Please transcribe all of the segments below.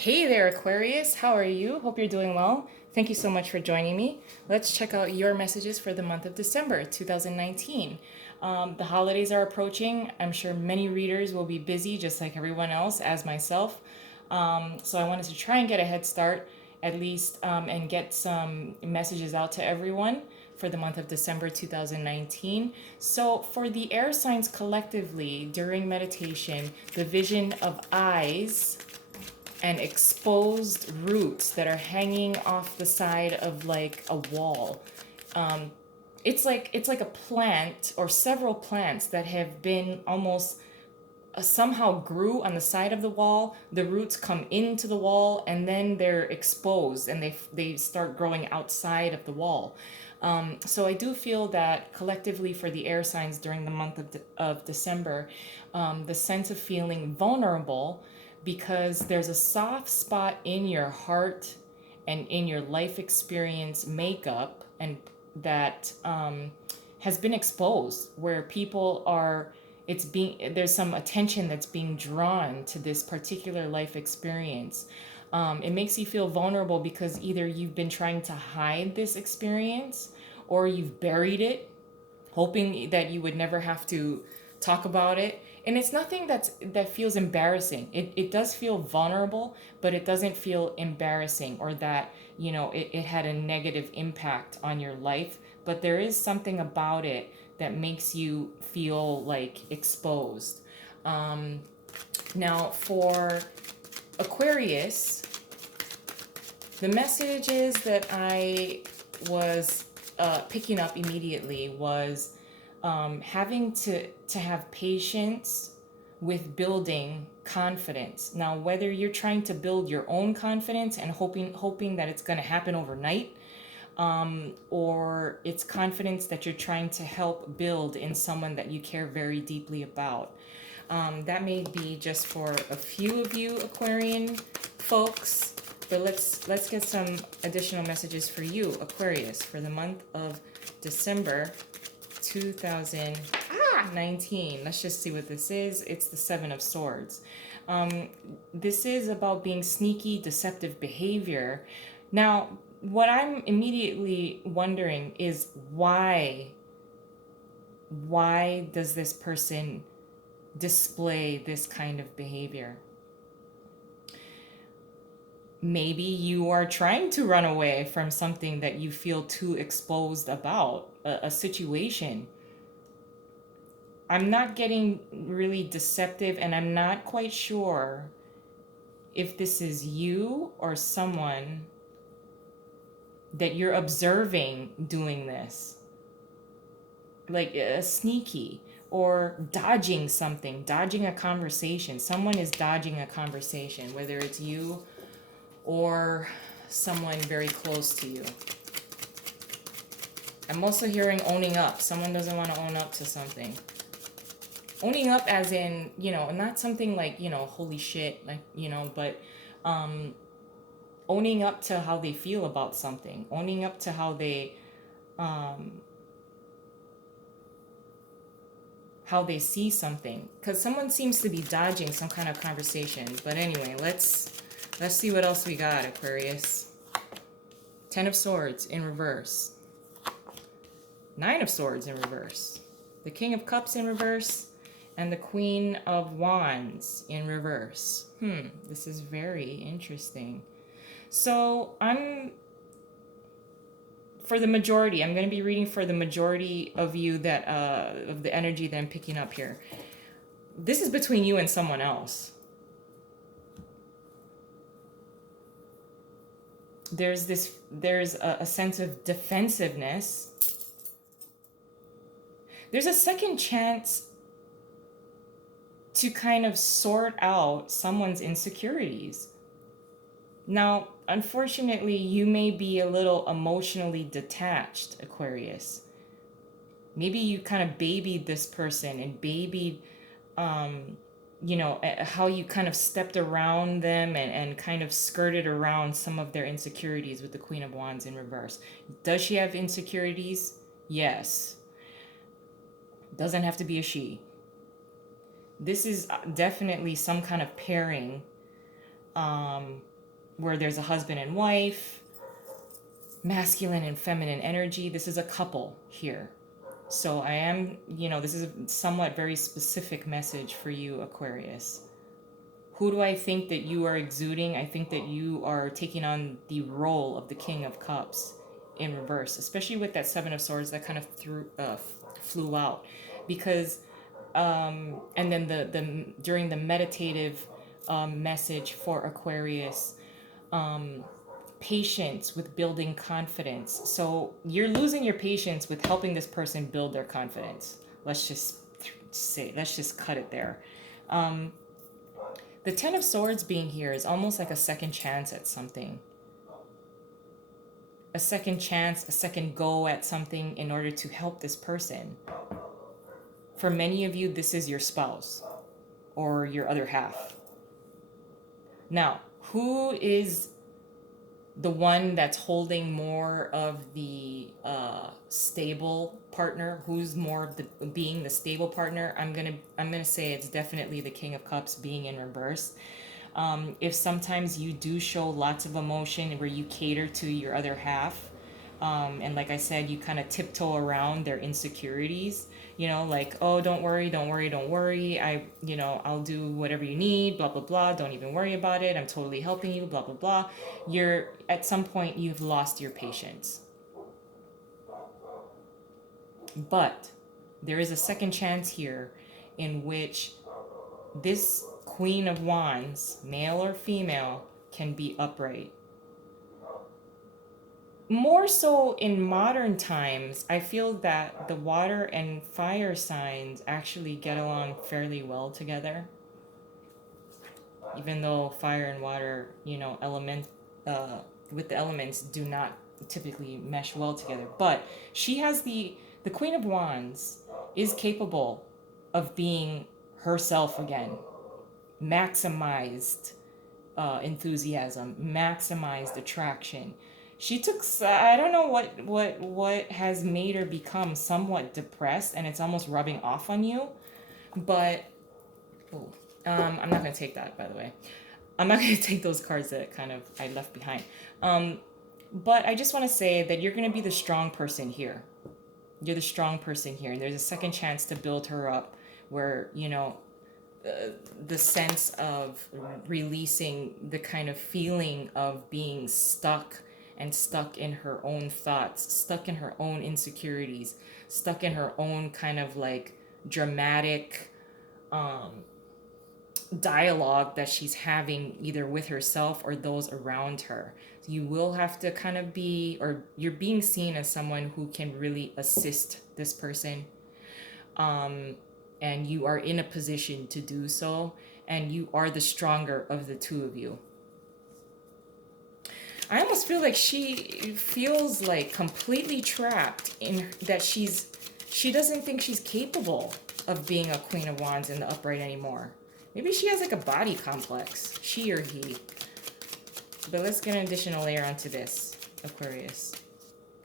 Hey there, Aquarius. How are you? Hope you're doing well. Thank you so much for joining me. Let's check out your messages for the month of December 2019. The holidays are approaching. I'm sure many readers will be busy, just like everyone else, as myself. So I wanted to try and get a head start, at least, and get some messages out to everyone for the month of December 2019. So, for the air signs collectively during meditation, the vision of eyes and exposed roots that are hanging off the side of like a wall. It's like a plant or several plants that have been almost somehow grew on the side of the wall. The roots come into the wall and then they're exposed and they start growing outside of the wall. So I do feel that collectively for the air signs during the month of December, the sense of feeling vulnerable because there's a soft spot in your heart and in your life experience makeup and that has been exposed where people are it's being there's some attention that's being drawn to this particular life experience. It makes you feel vulnerable because either you've been trying to hide this experience or you've buried it hoping that you would never have to talk about it. And it's nothing that feels embarrassing. It does feel vulnerable, but it doesn't feel embarrassing or that, it had a negative impact on your life. But there is something about it that makes you feel like exposed. Now, for Aquarius, the messages that I was picking up immediately was having to have patience with building confidence. Now, whether you're trying to build your own confidence and hoping that it's going to happen overnight, or it's confidence that you're trying to help build in someone that you care very deeply about. That may be just for a few of you Aquarian folks, but let's get some additional messages for you, Aquarius, for the month of December 2019. Let's just see what this is. It's the Seven of Swords. This is about being sneaky, deceptive behavior. Now, what I'm immediately wondering is why does this person display this kind of behavior? Maybe you are trying to run away from something that you feel too exposed about, a situation. I'm not getting really deceptive, and I'm not quite sure if this is you or someone that you're observing doing this. Like sneaky or dodging something, dodging a conversation. Someone is dodging a conversation, whether it's you or someone very close to you. I'm also hearing owning up. Someone doesn't want to own up to something. Owning up as in, not something like, holy shit, like, but owning up to how they feel about something. Owning up to how they see something. Because someone seems to be dodging some kind of conversation. But anyway, let's see what else we got, Aquarius. Ten of Swords in reverse. Nine of Swords in reverse. The King of Cups in reverse. And the Queen of Wands in reverse. This is very interesting. So for the majority, I'm going to be reading for the majority of you that of the energy that I'm picking up here. This is between you and someone else. There's a sense of defensiveness. There's a second chance to kind of sort out someone's insecurities. Now, unfortunately, you may be a little emotionally detached, Aquarius. Maybe you kind of babied this person and babied, how you kind of stepped around them and kind of skirted around some of their insecurities with the Queen of Wands in reverse. Does she have insecurities? Yes. Doesn't have to be a she. This is definitely some kind of pairing where there's a husband and wife, masculine and feminine energy. This is a couple here. So I am, this is a somewhat very specific message for you, Aquarius. Who do I think that you are exuding? I think that you are taking on the role of the King of Cups in reverse, especially with that Seven of Swords that kind of flew out, because and then the during the meditative message for Aquarius, patience with building confidence. So you're losing your patience with helping this person build their confidence. Let's just cut it there. The Ten of Swords being here is almost like a second chance at something. A second chance, a second go at something in order to help this person. For many of you, this is your spouse or your other half. Now, who is the one that's holding more of the stable partner? Who's more of the being the stable partner? I'm gonna say it's definitely the King of Cups being in reverse. If sometimes you do show lots of emotion where you cater to your other half, and like I said, you kind of tiptoe around their insecurities, like, oh, don't worry, don't worry, don't worry. I'll do whatever you need, blah, blah, blah. Don't even worry about it. I'm totally helping you, blah, blah, blah. At some point, you've lost your patience. But there is a second chance here in which this Queen of Wands, male or female, can be upright. More so in modern times, I feel that the water and fire signs actually get along fairly well together. Even though fire and water, with the elements do not typically mesh well together. But she has the Queen of Wands is capable of being herself again. Maximized enthusiasm, maximized attraction. She took, I don't know what has made her become somewhat depressed, and it's almost rubbing off on you. But I'm not going to take that, by the way. I'm not going to take those cards that kind of I left behind. But I just want to say that you're going to be the strong person here. You're the strong person here, and there's a second chance to build her up where, the sense of releasing the kind of feeling of being stuck in her own thoughts, stuck in her own insecurities, stuck in her own kind of like dramatic dialogue that she's having either with herself or those around her. So you will have to kind of you're being seen as someone who can really assist this person. And you are in a position to do so, and you are the stronger of the two of you. I almost feel like she feels like completely trapped in that she doesn't think she's capable of being a Queen of Wands in the upright anymore. Maybe she has like a body complex, she or he. But let's get an additional layer onto this, Aquarius.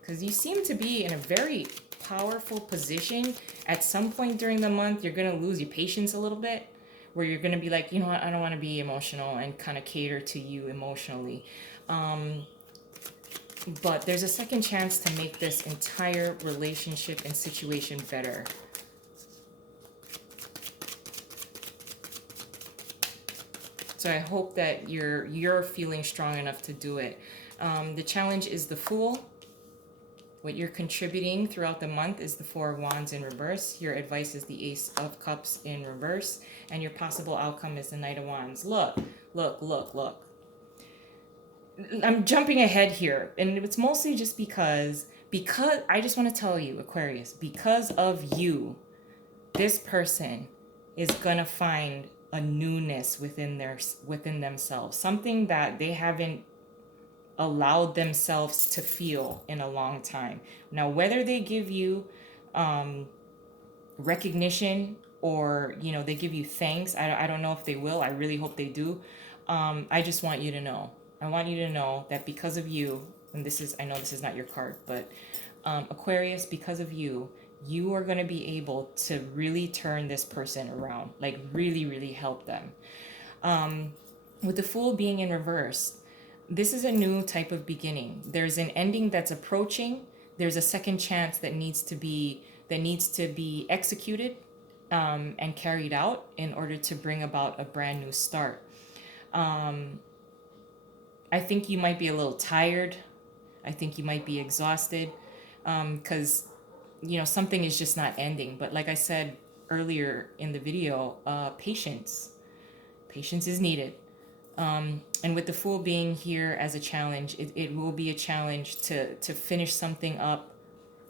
Because you seem to be in a very powerful position. At some point during the month, you're going to lose your patience a little bit, where you're going to be like, you know what, I don't want to be emotional, and kind of cater to you emotionally. But there's a second chance to make this entire relationship and situation better. So I hope that you're feeling strong enough to do it. The challenge is the Fool. What you're contributing throughout the month is the Four of Wands in reverse. Your advice is the Ace of Cups in reverse. And your possible outcome is the Knight of Wands. Look. I'm jumping ahead here. And it's mostly just because I just want to tell you, Aquarius, because of you, this person is going to find a newness within themselves. Something that they haven't allowed themselves to feel in a long time. Now, whether they give you recognition or they give you thanks, I don't know if they will. I really hope they do. I just want you to know. I want you to know that because of you, and I know this is not your card, but Aquarius, because of you, you are going to be able to really turn this person around, like really, really help them. With the Fool being in reverse, this is a new type of beginning. There's an ending that's approaching. There's a second chance that needs to be executed and carried out in order to bring about a brand new start. Um, I think you might be a little tired. I think you might be exhausted because something is just not ending. But like I said earlier in the video, patience is needed. And with the Fool being here as a challenge, it will be a challenge to finish something up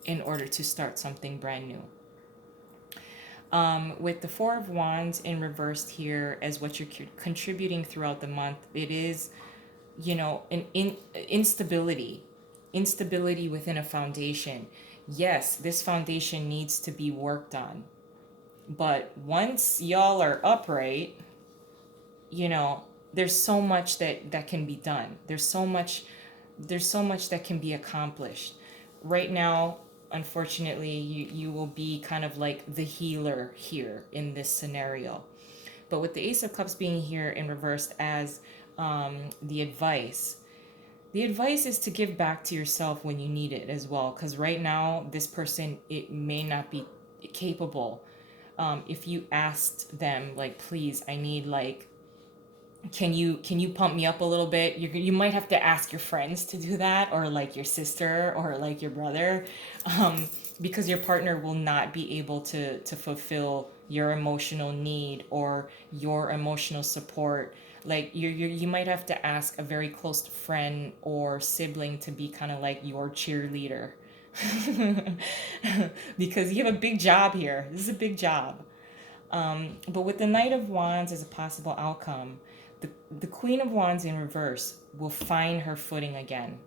in order to start something brand new. With the Four of Wands in reversed here as what you're contributing throughout the month, it is, instability within a foundation. Yes, this foundation needs to be worked on. But once y'all are upright, you know, there's so much that can be done. There's so much that can be accomplished. Right now, unfortunately, you will be kind of like the healer here in this scenario. But with the Ace of Cups being here in reversed as the advice is to give back to yourself when you need it as well. Because right now, this person, it may not be capable. If you asked them, like, please, I need, like, can you pump me up a little bit? You might have to ask your friends to do that, or like your sister, or like your brother, because your partner will not be able to fulfill your emotional need or your emotional support. Like you might have to ask a very close friend or sibling to be kind of like your cheerleader. Because you have a big job here. This is a big job. But with the Knight of Wands as a possible outcome, the Queen of Wands in reverse will find her footing again.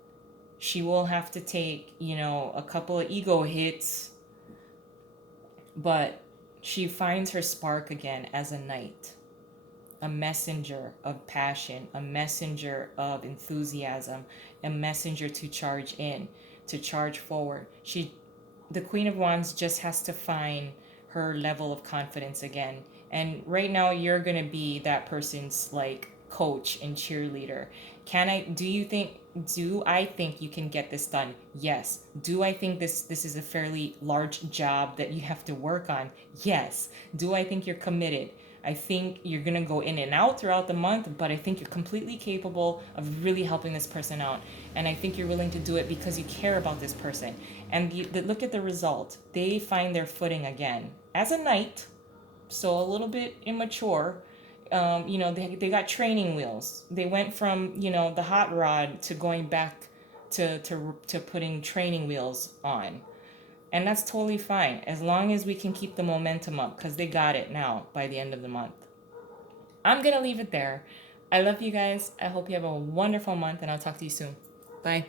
She will have to take, a couple of ego hits, but she finds her spark again as a knight, a messenger of passion, a messenger of enthusiasm, a messenger to charge in, to charge forward. The Queen of Wands just has to find her level of confidence again. And right now you're going to be that person's like coach and cheerleader. Do I think you can get this done? Yes. Do I think this is a fairly large job that you have to work on? Yes. Do I think you're committed? I think you're going to go in and out throughout the month, but I think you're completely capable of really helping this person out. And I think you're willing to do it because you care about this person. And look at the result. They find their footing again as a knight, so a little bit immature. They got training wheels. They went from, the hot rod to going back to putting training wheels on. And that's totally fine as long as we can keep the momentum up because they got it now by the end of the month. I'm going to leave it there. I love you guys. I hope you have a wonderful month and I'll talk to you soon. Bye.